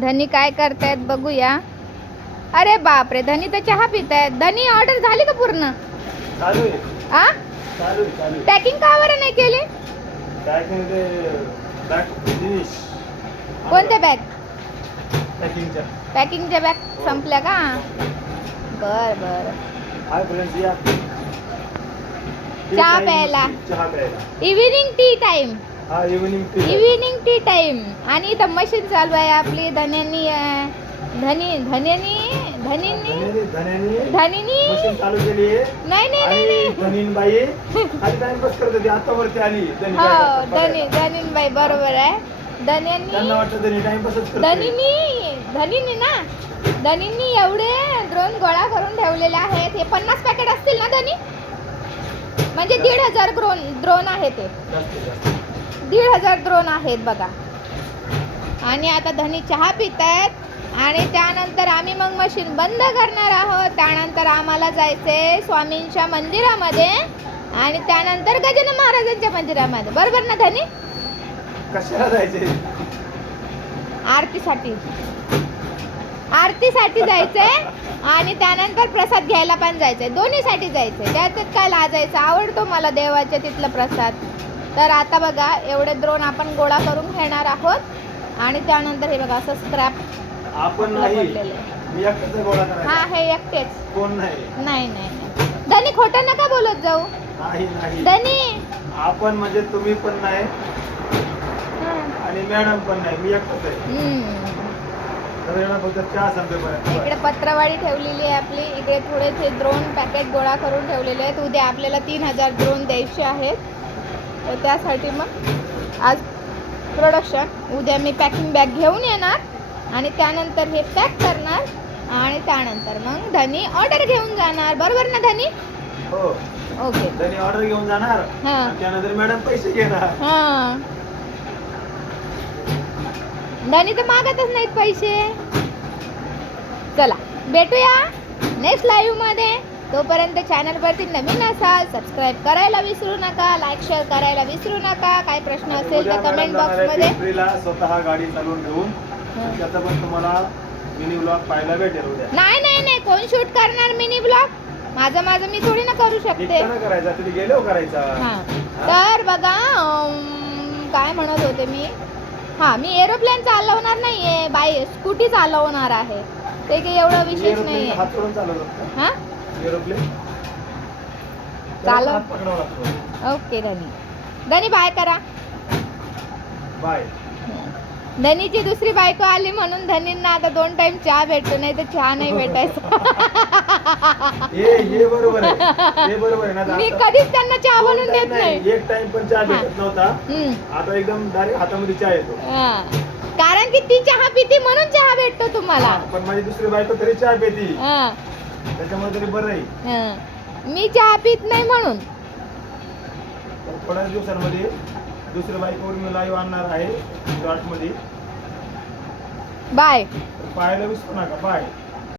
धनी काय करतायत बघूया. अरे बापरे धनी तर चहा पितायत. धनी ऑर्डर झाली का पूर्ण? आ? पॅकिंग का बरं नाही केली? कोणत्या बॅग पॅकिंगच्या बॅग संपल्या का? बर बर. चहा प्यायला. इव्हिनिंग टी टाइम हा evening tea evening tea time आणि इथं मशीन चालू आहे आपली धन्यांनी अं, धनी धन्यांनी? धनींनी? धन्यानी धनीनी? मशीन चालू केली आहे. नाही नाही नाही आणि नाही. धनीन बाई खाली टाइमपास करत होती. आता वरती आली धनी हो धनी. धनीनबाई बरोबर आहे. धन्यांनी? त्यांना वाटतं धनी टाइमपासच करते धनीनी? धनीनी ना? धनींनी एवढे ड्रोन गोळा करून ठेवलेले आहेत. हे पन्नास पॅकेट असतील ना धनी? म्हणजे दीड हजार ड्रोन ड्रोन आहे ते. जास्त. दीड हजार ड्रोन आहेत बघा. आणि आता धनी चहा पित आहेत आणि त्यानंतर आम्ही मग मशीन बंद करणार आहोत. त्यानंतर आम्हाला जायचंय स्वामींच्या मंदिरामध्ये आणि त्यानंतर गजानन महाराजांच्या मंदिरामध्ये. बरोबर ना धनी? कशाला जायचे आरतीसाठी. आरतीसाठी जायचंय आणि त्यानंतर प्रसाद घ्यायला पण जायचंय. दोन्हीसाठी जायचंय. त्याच्यात काय लाजायचं? आवडतो मला देवाच्या तिथला प्रसाद. तर आता बघा एवढे द्रोण आपण गोळा करून घेणार आहोत. आणि त्यानंतर हे बघा असं स्क्रॅप आपण हा हे एकटेच. नाही. नाही. धनी खोटं नका बोलत जाऊ. धनी! आपण म्हणजे तुम्ही पण नाही. आणि मॅडम पण नाही. मी एकटाच आहे. इकडे पत्रवाडी ठेवलेली आहे आपली. इकडे थोडे ते द्रोण पॅकेट गोळा करून ठेवलेले आहेत. उद्या आपल्याला तीन हजार द्रोण द्यायचे आहेत. तर त्यासाठी मग आज प्रोडक्शन उद्या मी पॅकिंग बॅग घेऊन येणार आणि त्यानंतर हे पॅक करणार आणि त्यानंतर मग धनी ऑर्डर घेऊन जाणार. बरोबर ना धनी? हो. ओके त्यांनी ऑर्डर घेऊन जाणार. हा. त्यानंतर मॅडम पैसे घेणार. हां. धनी तर मागतच नाहीत पैसे. चला भेटूया नेक्स्ट लाईव्हमध्ये. तोपर्यंत चॅनल वरती नवीन असाल सबस्क्राईब करायला विसरू नका लाईक शेअर करायला विसरू नका. काही प्रश्न असेल तर कमेंट जाणार बॉक्स आहे मध्ये. पिंपरीला स्वतः गाडी चालवून घेऊन. त्याचा पण तुम्हाला मिनी ब्लॉग पाहायला भेटेल उद्या. नाही नाही नाही. कोण शूट करणार मिनी ब्लॉग माझं माझं मी थोडी ना करू शकते. एकट्यानं करायचा हा हा? तर बघा अं, काय म्हणत होते मी? हा मी एरोप्लेन चालवणार नाहीये. बाय स्कूटी चालवणार आहे. ते काही एवढं विशेष एरोप्लेन नाहीये. हात सोडून चालवतात हा? एरोप्लेन? चालव. हात पकडावा लागतो. ओके धनी. धनी बाय करा. बाय. धनीची दुसरी बायको आली म्हणून धनींना आता दोन टाइम चहा भेटतो नाही तर चहा नाही भेटायचा. हे हे बरोबर आहे. हे बरोबर आहे. ना मी कधीच त्यांना चहा दोन बनवून time देत नाही. एक टाइम पण चहा हा. भेटत नव्हता. हम्म. आता एकदम डायरेक्ट हातामध्ये चहा येतो. हा. कारण की ती चहा पिती म्हणून चहा भेटतो तुम्हाला. पण माझी दुसरी बायको तरी चहा पेती. हा. त्याच्यामुळे तरी बरं आहे. हा. मी चहा पित नाही म्हणून. तर थोड्याच दिवसांमध्ये दुसऱ्या बाईकवर मी लाईव्ह आणणार आहे शॉर्टमध्ये बाय. तर पाहायला विसरू नका बाय.